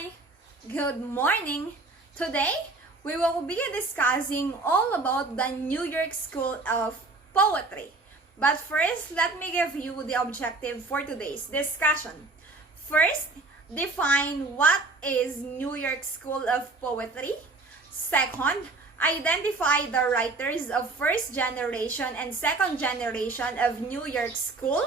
Hi! Good morning! Today, we will be discussing all about the New York School of Poetry. But first, let me give you the objective for today's discussion. First, define what is New York School of Poetry. Second, identify the writers of first generation and second generation of New York School.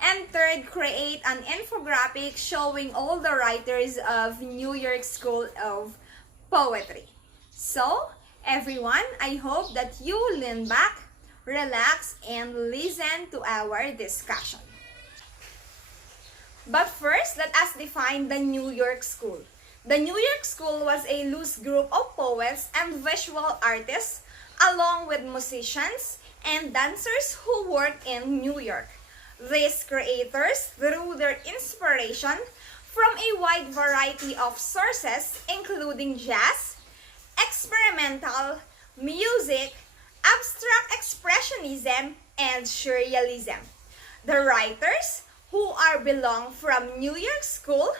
And third, create an infographic showing all the writers of New York School of Poetry. So, everyone, I hope that you lean back, relax, and listen to our discussion. But first, let us define the New York School. The New York School was a loose group of poets and visual artists, along with musicians and dancers who worked in New York. These creators drew their inspiration from a wide variety of sources, including jazz, experimental music, abstract expressionism, and surrealism. The writers, who belong from New York School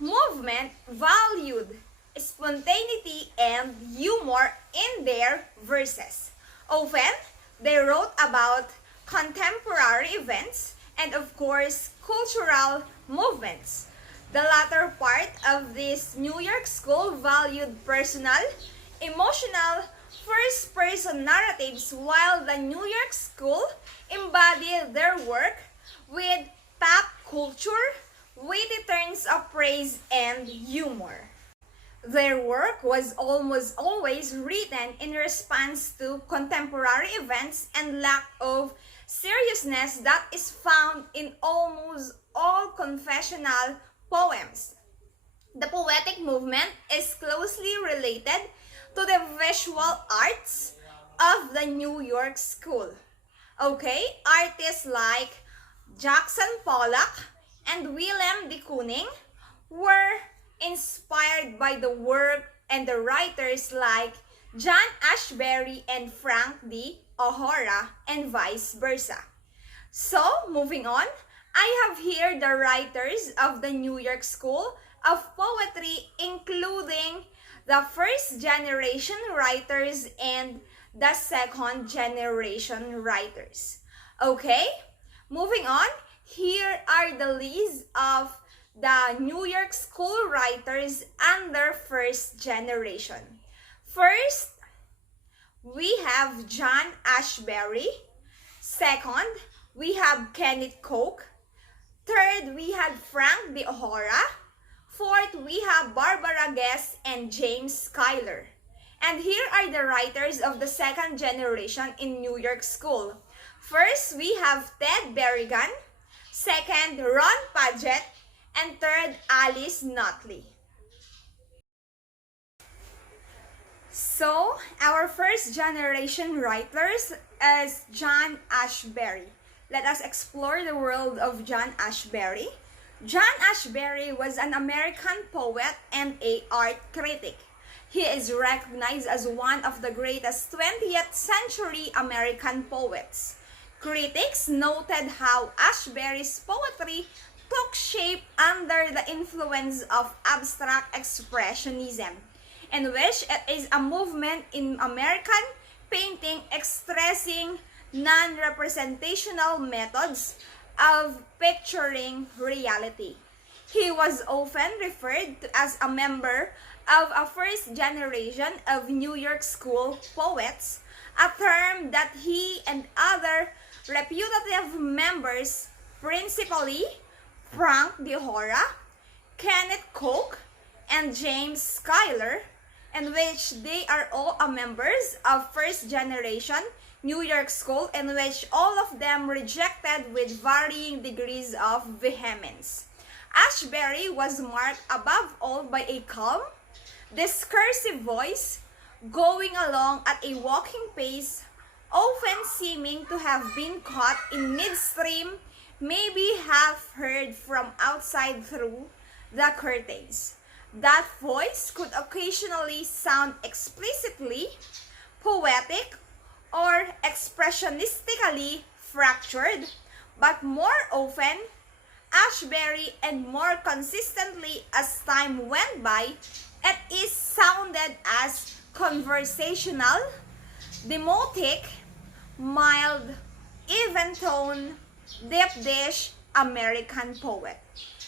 movement, valued spontaneity and humor in their verses. Often, they wrote about contemporary events and, of course, cultural movements. The latter part of this New York School valued personal, emotional, first-person narratives, while the New York School embodied their work with pop culture, witty turns of praise, and humor. Their work was almost always written in response to contemporary events and lack of seriousness that is found in almost all confessional poems. The poetic movement is closely related to the visual arts of the New York School. Okay, artists like Jackson Pollock and Willem de Kooning were inspired by the work and the writers like John Ashbery and Frank D. O'Hara, and vice versa. So, moving on, I have here the writers of the New York School of Poetry, including the first generation writers and the second generation writers. Okay, moving on, here are the list of the New York School writers under first generation. First, we have John Ashbery. Second, we have Kenneth Koch. Third, we have Frank D. O'Hara. Fourth, we have Barbara Guest and James Schuyler. And here are the writers of the second generation in New York School. First, we have Ted Berrigan. Second, Ron Padgett. And third, Alice Notley. So, our first generation writers is John Ashbery. Let us explore the world of John Ashbery. John Ashbery was an American poet and an art critic. He is recognized as one of the greatest 20th century American poets. Critics noted how Ashbery's poetry took shape under the influence of abstract expressionism, in which it is a movement in American painting expressing non-representational methods of picturing reality. He was often referred to as a member of a first generation of New York School poets, a term that he and other reputative members, principally Frank D. O'Hara, Kenneth Koch, and James Schuyler, in which they are all members of first generation New York School, in which all of them rejected with varying degrees of vehemence. Ashbery was marked above all by a calm, discursive voice, going along at a walking pace, often seeming to have been caught in midstream, maybe half heard from outside through the curtains. That voice could occasionally sound explicitly poetic or expressionistically fractured, but more often Ashbery, and more consistently as time went by, it is sounded as conversational, demotic, mild, even-tone, deep-dish American poet.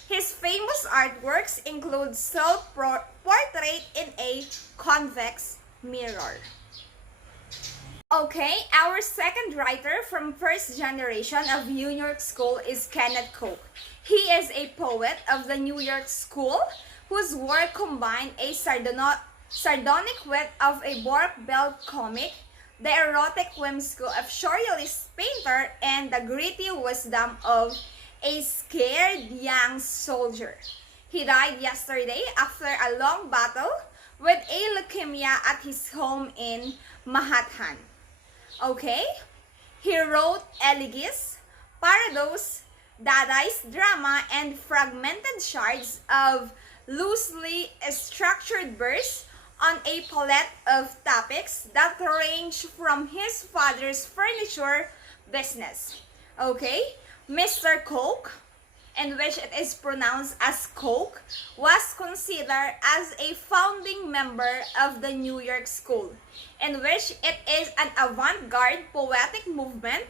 His famous artworks include self-portrait in a convex mirror. Okay, our second writer from first generation of New York School is Kenneth Coke. He is a poet of the New York School whose work combined a sardonic wit of a Bork Belt comic, the erotic whimsical of surrealist painter, and the gritty wisdom of a scared young soldier. He died yesterday after a long battle with a leukemia at his home in Manhattan. Okay? He wrote elegies, parados, Dadaist drama, and fragmented shards of loosely structured verse on a palette of topics that range from his father's furniture business. Okay? Mr. Coke, in which it is pronounced as Coke, was considered as a founding member of the New York School, in which it is an avant-garde poetic movement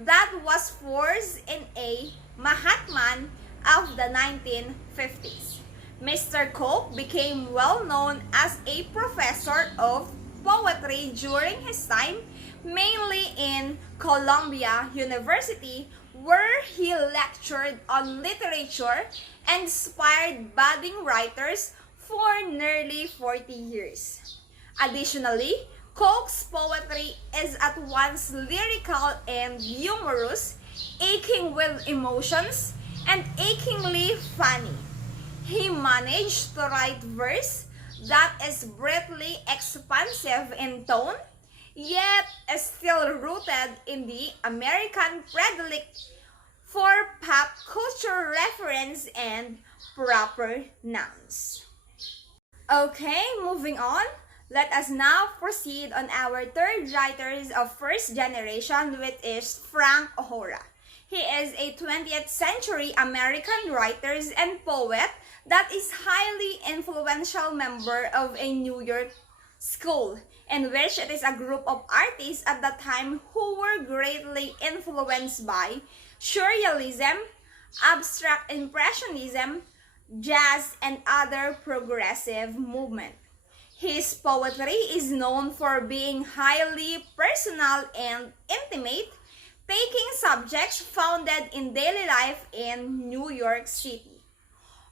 that was forged in a Manhattan of the 1950s. Mr. Coke became well known as a professor of poetry during his time, mainly in Columbia University, where he lectured on literature and inspired budding writers for nearly 40 years. Additionally, Coke's poetry is at once lyrical and humorous, aching with emotions, and achingly funny. He managed to write verse that is brutally expansive in tone, yet is still rooted in the American predilects for pop culture reference and proper nouns. Okay, moving on. Let us now proceed on our third writers of first generation, which is Frank O'Hara. He is a 20th century American writer and poet that is highly influential member of a New York school, in which it is a group of artists at the time who were greatly influenced by surrealism, abstract impressionism, jazz, and other progressive movement. His poetry is known for being highly personal and intimate, taking subjects founded in daily life in New York City.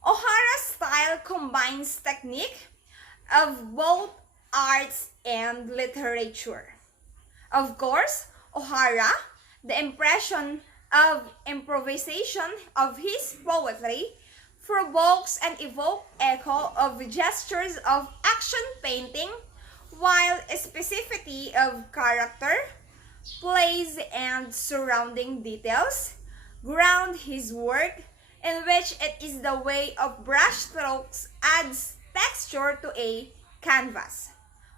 O'Hara's style combines technique of both arts and literature. Of course, O'Hara, the impression of improvisation of his poetry, provokes and evokes echo of gestures of action painting, while specificity of character, place, and surrounding details ground his work, in which it is the way of brushstrokes adds texture to a canvas.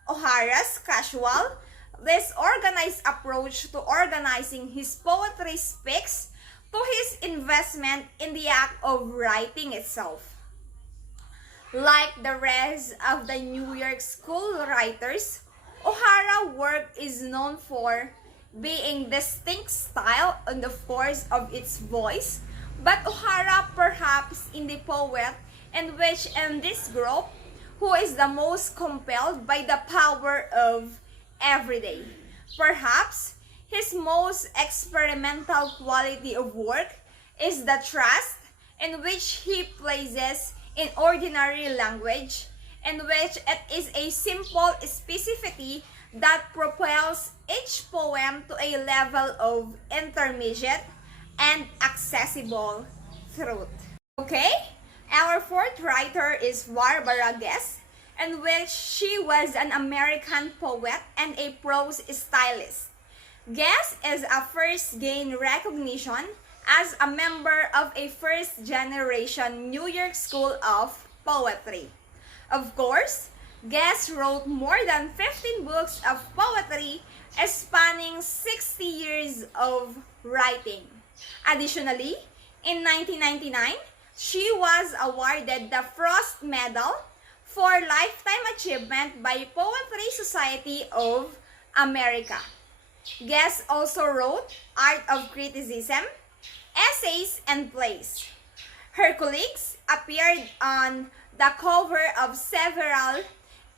O'Hara's casual, disorganized approach to organizing his poetry speaks to his investment in the act of writing itself. Like the rest of the New York School writers, O'Hara's work is known for being distinct style and the force of its voice, but O'Hara perhaps in the poet in which in this group who is the most compelled by the power of everyday. Perhaps his most experimental quality of work is the trust in which he places in ordinary language, in which it is a simple specificity that propels each poem to a level of intermediate and accessible truth. Okay? Our fourth writer is Barbara Guest, in which she was an American poet and a prose stylist. Guest is a first gained recognition as a member of a first-generation New York School of Poetry. Of course, Guest wrote more than 15 books of poetry spanning 60 years of writing. Additionally, In 1999, she was awarded the Frost Medal for Lifetime Achievement by Poetry Society of America. Guest also wrote Art of Criticism, essays, and plays. Her colleagues appeared on the cover of several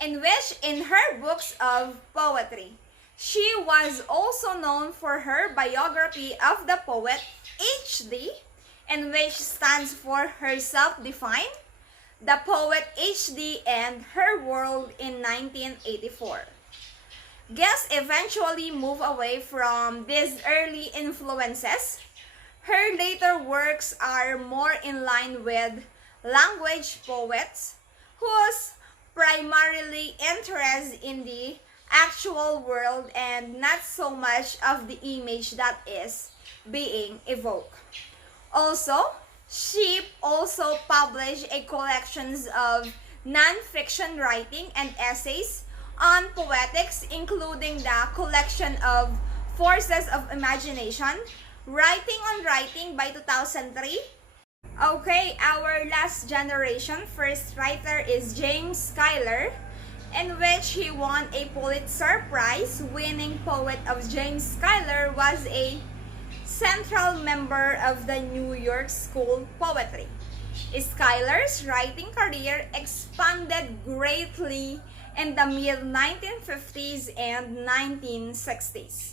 in her books of poetry. She was also known for her biography of the poet H.D., in which stands for her self-defined, The Poet H.D. and Her World in 1984. Guest eventually moved away from these early influences. Her later works are more in line with language poets whose primarily interest in the actual world and not so much of the image that is being evoked. Also, she also published a collections of non-fiction writing and essays on poetics, including the collection of Forces of Imagination, Writing on Writing by 2003. Okay, our last generation first writer is James Schuyler, in which he won a Pulitzer Prize. Winning poet of James Schuyler was a central member of the New York School Poetry. Schuyler's writing career expanded greatly in the mid-1950s and 1960s.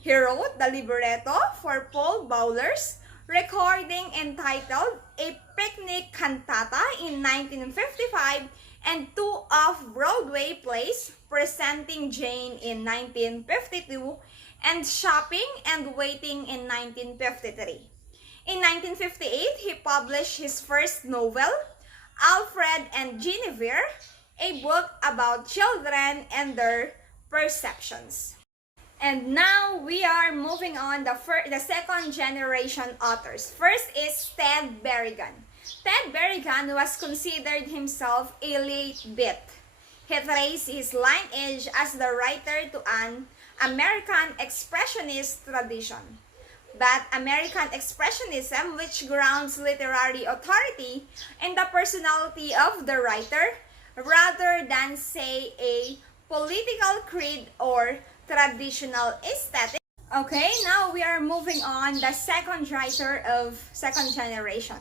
He wrote the libretto for Paul Bowler's recording entitled A Picnic Cantata in 1955 and two off-Broadway plays, Presenting Jane in 1952 and Shopping and Waiting in 1953. In 1958, he published his first novel, Alfred and Guinevere, a book about children and their perceptions. And now we are moving on the second generation authors. First is Ted Berrigan. Ted Berrigan was considered himself a late beat. He traced his lineage as the writer to an American Expressionist tradition. But American Expressionism, which grounds literary authority in the personality of the writer, rather than, say, a political creed or traditional aesthetic. Okay, now we are moving on the second writer of second generation.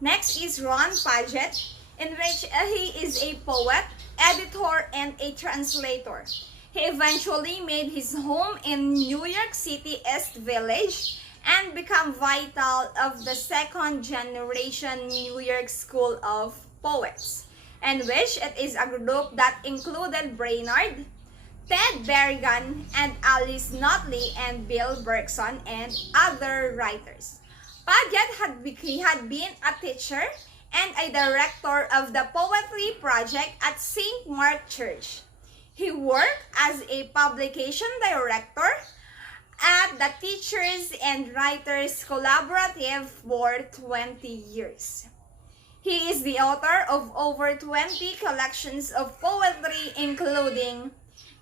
Next is Ron Padgett, in which he is a poet, editor, and a translator. He eventually made his home in New York City East Village and became vital of the second generation New York School of Poets, in which it is a group that included Brainerd, Ted Berrigan, and Alice Notley, and Bill Bergson, and other writers. Padgett had been a teacher and a director of the Poetry Project at St. Mark Church. He worked as a publication director at the Teachers and Writers Collaborative for 20 years. He is the author of over 20 collections of poetry, including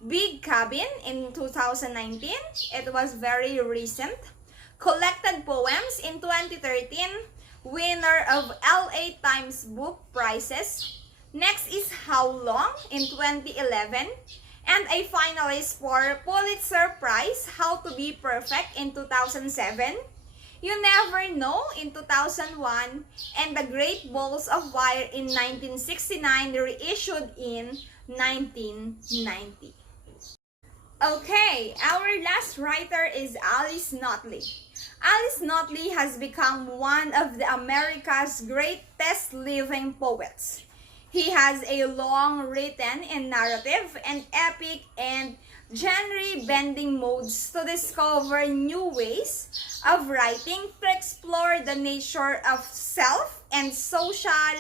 Big Cabin in 2019, it was very recent, Collected Poems in 2013, winner of LA Times Book Prizes. Next is How Long in 2011, and a finalist for Pulitzer Prize, How to Be Perfect in 2007, You Never Know in 2001, and The Great Balls of Fire in 1969, reissued in 1990. Okay, our last writer is Alice Notley. Alice Notley has become one of America's greatest living poets. He has a long written in narrative and epic and genre-bending modes to discover new ways of writing to explore the nature of self and social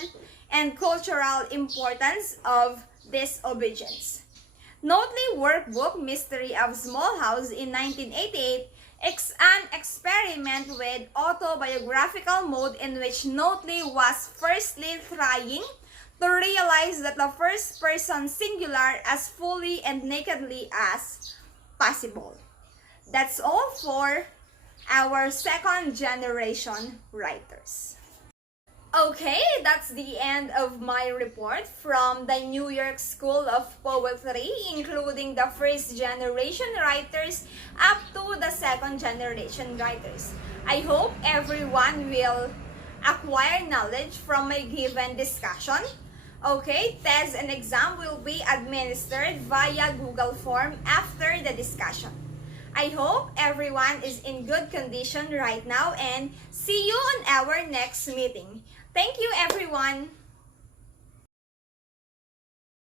and cultural importance of disobedience. Notley workbook Mystery of Small House in 1988 is an experiment with autobiographical mode in which Notley was firstly trying to realize that the first person singular as fully and nakedly as possible. That's all for our second generation writers. Okay, that's the end of my report from the New York School of Poetry, including the first generation writers up to the second generation writers. I hope everyone will acquire knowledge from my given discussion. Okay, test and exam will be administered via Google Form after the discussion. I hope everyone is in good condition right now and see you on our next meeting. Thank you, everyone!